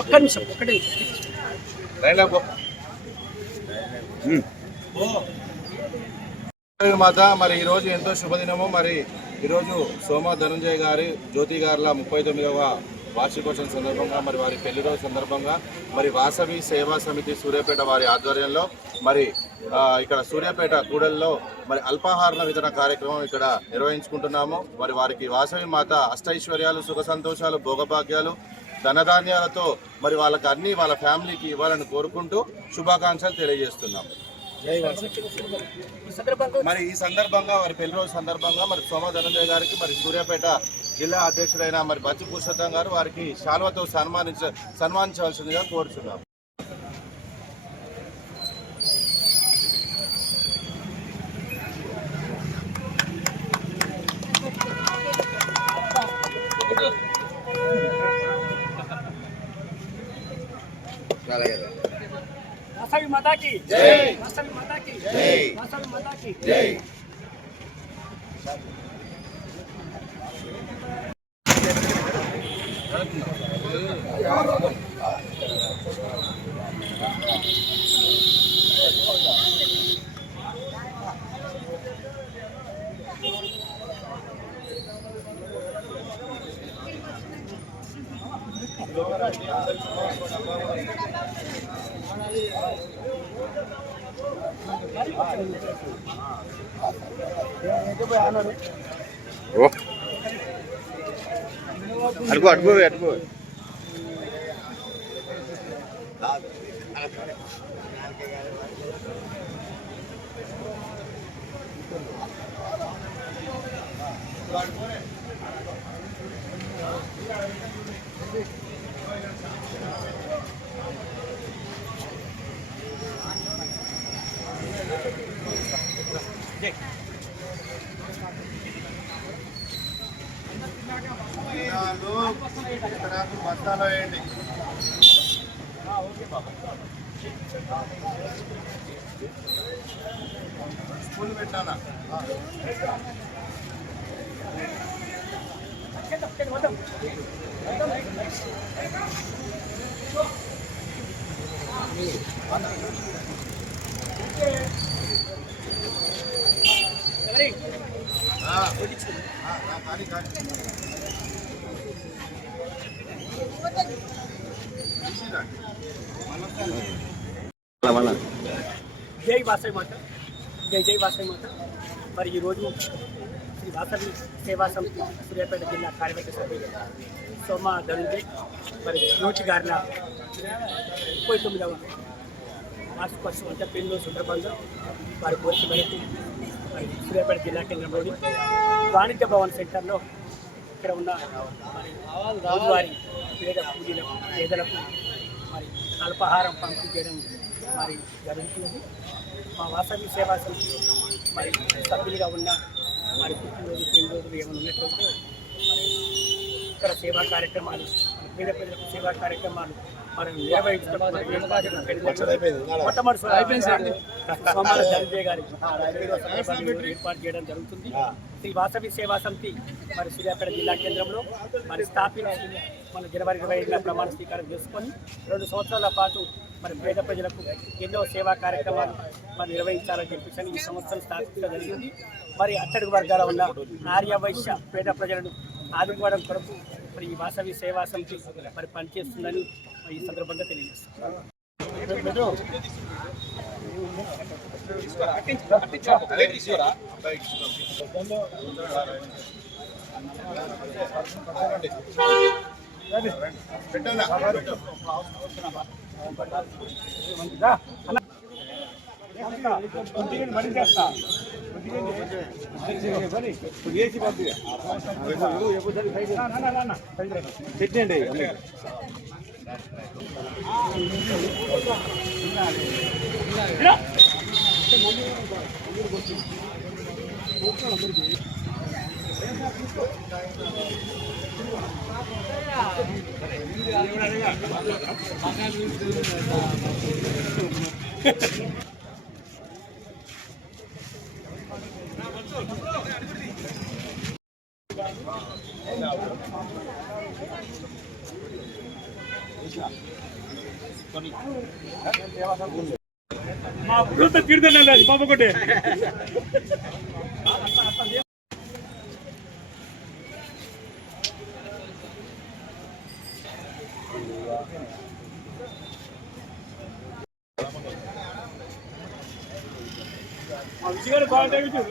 ఒక్క నిమిషం మాత మరి ఈరోజు ఎంతో శుభదినము. మరి ఈరోజు సోమ ధనంజయ గారి జ్యోతి గారుల 39వ వార్షికోత్సవం సందర్భంగా మరి వారి పెళ్లి రోజు సందర్భంగా మరి వాసవి సేవా సమితి సూర్యాపేట వారి ఆధ్వర్యంలో మరి ఇక్కడ సూర్యాపేట కూడల్లో మరి అల్పాహార వితరణ కార్యక్రమం ఇక్కడ నిర్వహించుకుంటున్నాము. మరి వారికి వాసవి మాత అష్టైశ్వర్యాలు, సుఖ సంతోషాలు, భోగభాగ్యాలు, ధనధాన్యాలతో మరి వాళ్ళకి అన్ని వాళ్ళ ఫ్యామిలీకి ఇవ్వాలని కోరుకుంటూ శుభాకాంక్షలు తెలియజేస్తున్నాం. మరి ఈ సందర్భంగా వారి పెళ్లి రోజు సందర్భంగా మరి సోమ ధనంజయ గారికి మరి సూర్యాపేట జిల్లా అధ్యక్షుడైన మరి బచ్చి పురుషోత్తం గారు వారికి శాల్వతో సన్మానించవలసిందిగా కోరుచున్నాం. వాసవి మాతా की जय, वासवी माता की जय, वासवी माता की जय। అడుగు బస్తాలో వేయండి. స్కూల్ పెట్టానా? జై వాసవి మాత, జై జై వాసవి మాత. మరి ఈరోజు శ్రీ వాసవి సేవా సమితి సూర్యాపేట జిల్లా కార్యవర్గ సభ్యులు సోమ ధనంజయ్ మరి జ్యోతి గారిన 39వ వార్షికోత్సవం అంటే పెళ్లి సందర్భంగా వారి కోరిక మేరకు మరి సూర్యాపేట జిల్లా కేంద్రంలోని వాణిజ్య భవన్ సెంటర్లో ఇక్కడ ఉన్న మరి రోజువారీ పేద పూజలకు పేదలకు మరి అల్పాహారం పంపిణీ చేయడం మరి జరుగుతుంది. మా వాసవి సేవా సమితి మరి సభ్యులుగా ఉన్న మరి పుట్టినరోజు పెళ్లి రోజులు ఏమైనా ఉన్నట్లయితే మరి ఇక్కడ సేవా కార్యక్రమాలు పేద ప్రజలకు సేవా కార్యక్రమాలు మనం నిర్వహించడం మొట్టమొదటి సోమాల ధనంజయ గారి ఏర్పాటు చేయడం జరుగుతుంది. శ్రీ వాసవి సేవా సమితి మరి సూర్యాపేట జిల్లా కేంద్రంలో మరి స్థాపించి మన జనవరి 25న ప్రమాణ స్వీకారం చేసుకొని 2 సంవత్సరాల పాటు మరి పేద ప్రజలకు ఎన్నో సేవా కార్యక్రమాలు మరి నిర్వహించాలని చెప్పేసి ఈ సంవత్సరం స్థాపించడం జరిగింది. మరి అట్టడుగు వర్గాల ఉన్న ఆర్య వైశ్య పేద ప్రజలను ఆదుకోవడం కొరకు మరి ఈ వాసవి సేవా సమితి మరి పనిచేస్తుందని ఈ సందర్భంగా తెలియజేస్తున్నాను. మా బృహత తీర్థండి పాప కొట్టే విజయగారు బాగుంటాయి విజయ్